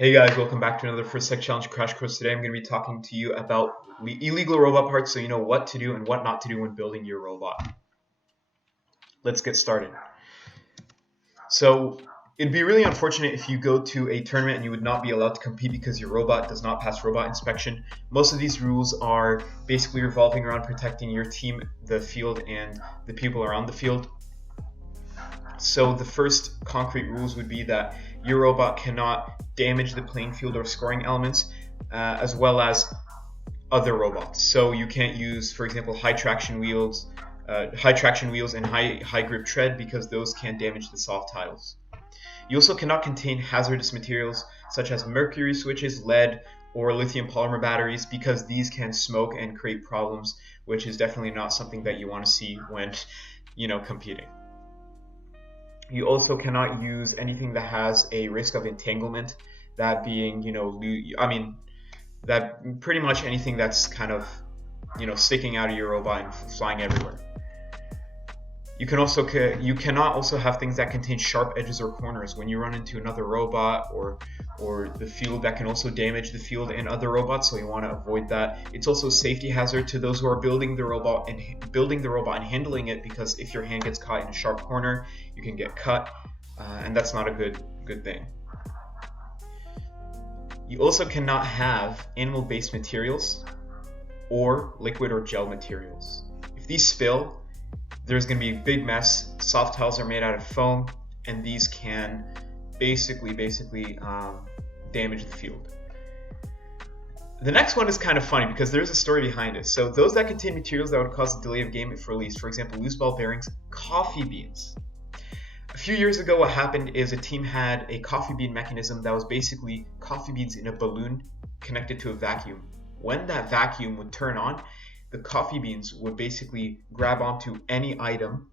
Hey guys, welcome back to another First Tech Challenge Crash Course. Today I'm going to be talking to you about illegal robot parts so you know what to do and what not to do when building your robot. Let's get started. So it'd be really unfortunate if you go to a tournament and you would not be allowed to compete because your robot does not pass robot inspection. Most of these rules are basically revolving around protecting your team, the field, and the people around the field. So the first concrete rules would be that your robot cannot damage the playing field or scoring elements, as well as other robots. So you can't use, for example, high traction wheels and high grip tread because those can damage the soft tiles. You also cannot contain hazardous materials such as mercury switches, lead, or lithium polymer batteries because these can smoke and create problems, which is definitely not something that you want to see when, competing. You also cannot use anything that has a risk of entanglement, that being, that pretty much anything that's kind of, sticking out of your robot and flying everywhere. You cannot also have things that contain sharp edges or corners. When you run into another robot or the field, that can also damage the field and other robots, so you want to avoid that. It's also a safety hazard to those who are building the robot and handling it, because if your hand gets caught in a sharp corner, you can get cut, and that's not a good thing. You also cannot have animal-based materials or liquid or gel materials. If these spill, there's going to be a big mess. Soft tiles are made out of foam, and these can basically damage the field. The next one is kind of funny because there's a story behind it. So those that contain materials that would cause a delay of game if released, for example, loose ball bearings, coffee beans. A few years ago, what happened is a team had a coffee bean mechanism that was basically coffee beans in a balloon connected to a vacuum. When that vacuum would turn on, the coffee beans would basically grab onto any item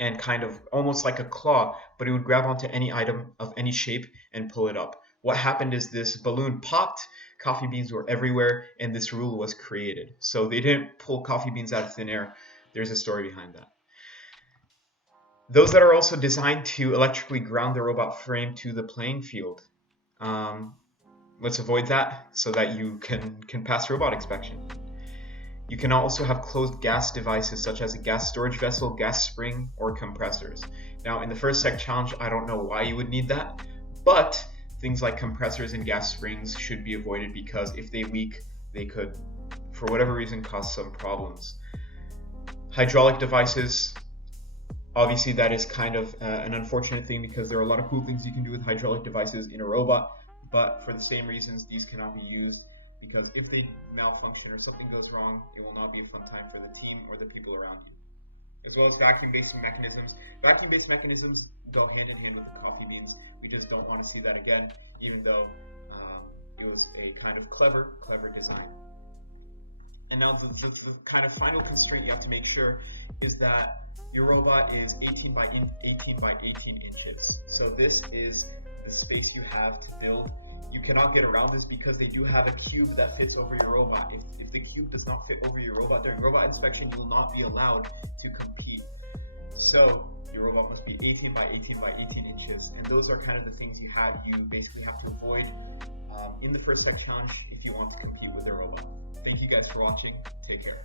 and kind of almost like a claw, but it would grab onto any item of any shape and pull it up. What happened is this balloon popped, coffee beans were everywhere, and this rule was created. So they didn't pull coffee beans out of thin air. There's a story behind that. Those that are also designed to electrically ground the robot frame to the playing field. Let's avoid that so that you can pass robot inspection. You can also have closed gas devices such as a gas storage vessel, gas spring, or compressors. Now, in the First Tech Challenge, I don't know why you would need that, but things like compressors and gas springs should be avoided because if they leak, they could, for whatever reason, cause some problems. Hydraulic devices, obviously that is kind of an unfortunate thing because there are a lot of cool things you can do with hydraulic devices in a robot, but for the same reasons, these cannot be used, because if they malfunction or something goes wrong, it will not be a fun time for the team or the people around you. As well as vacuum-based mechanisms. Vacuum-based mechanisms go hand in hand with the coffee beans. We just don't want to see that again, even though it was a kind of clever design. And now the kind of final constraint you have to make sure is that your robot is 18 by 18 inches. So this is the space you have to build. You cannot get around this because they do have a cube that fits over your robot. If the cube does not fit over your robot during robot inspection, you will not be allowed to compete. So your robot must be 18 by 18 by 18 inches, and those are kind of the things you basically have to avoid in the First Tech Challenge if you want to compete with a robot. Thank you guys for watching. Take care.